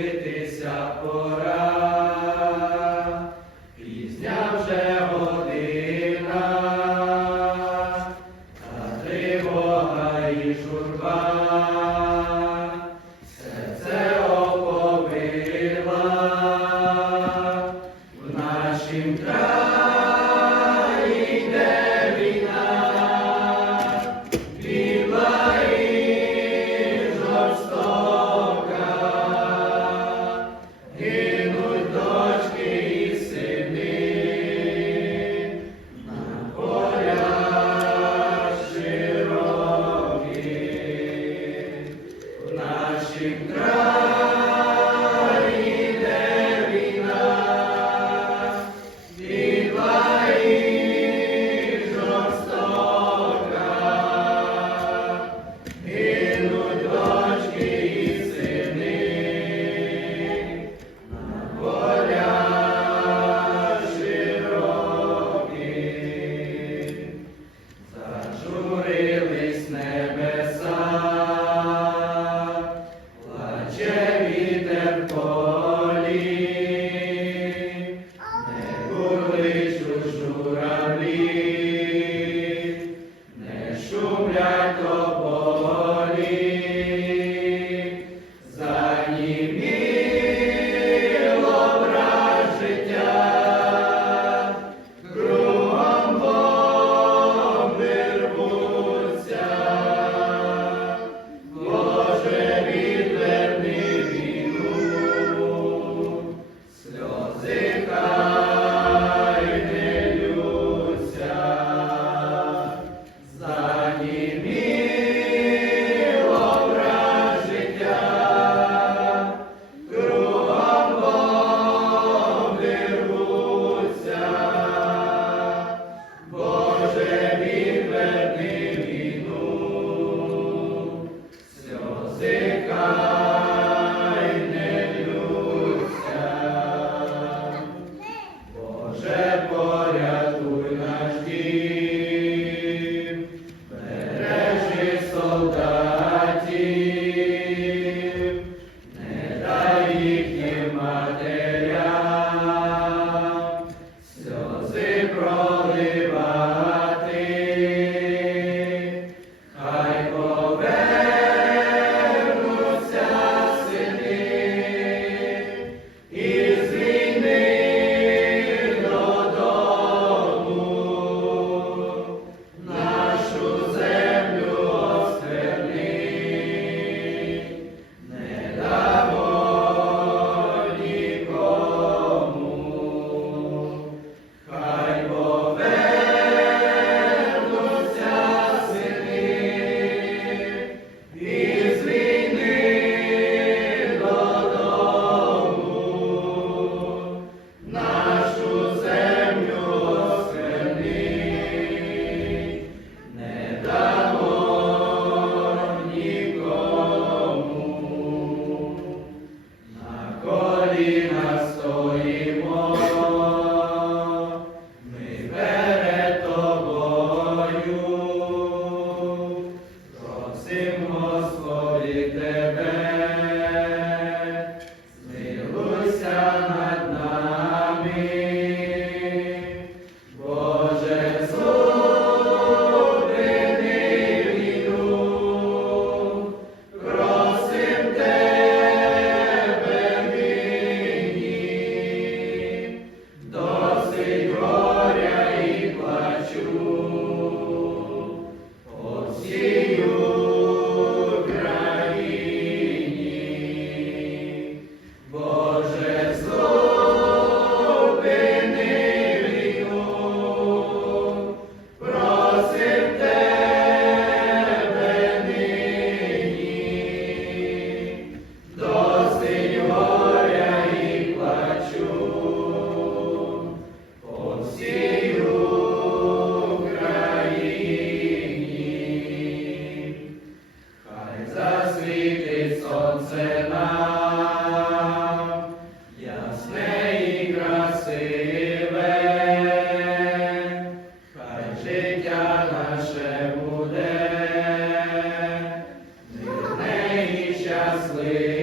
молитися пора, пізня вже година, та тривога і журба. last.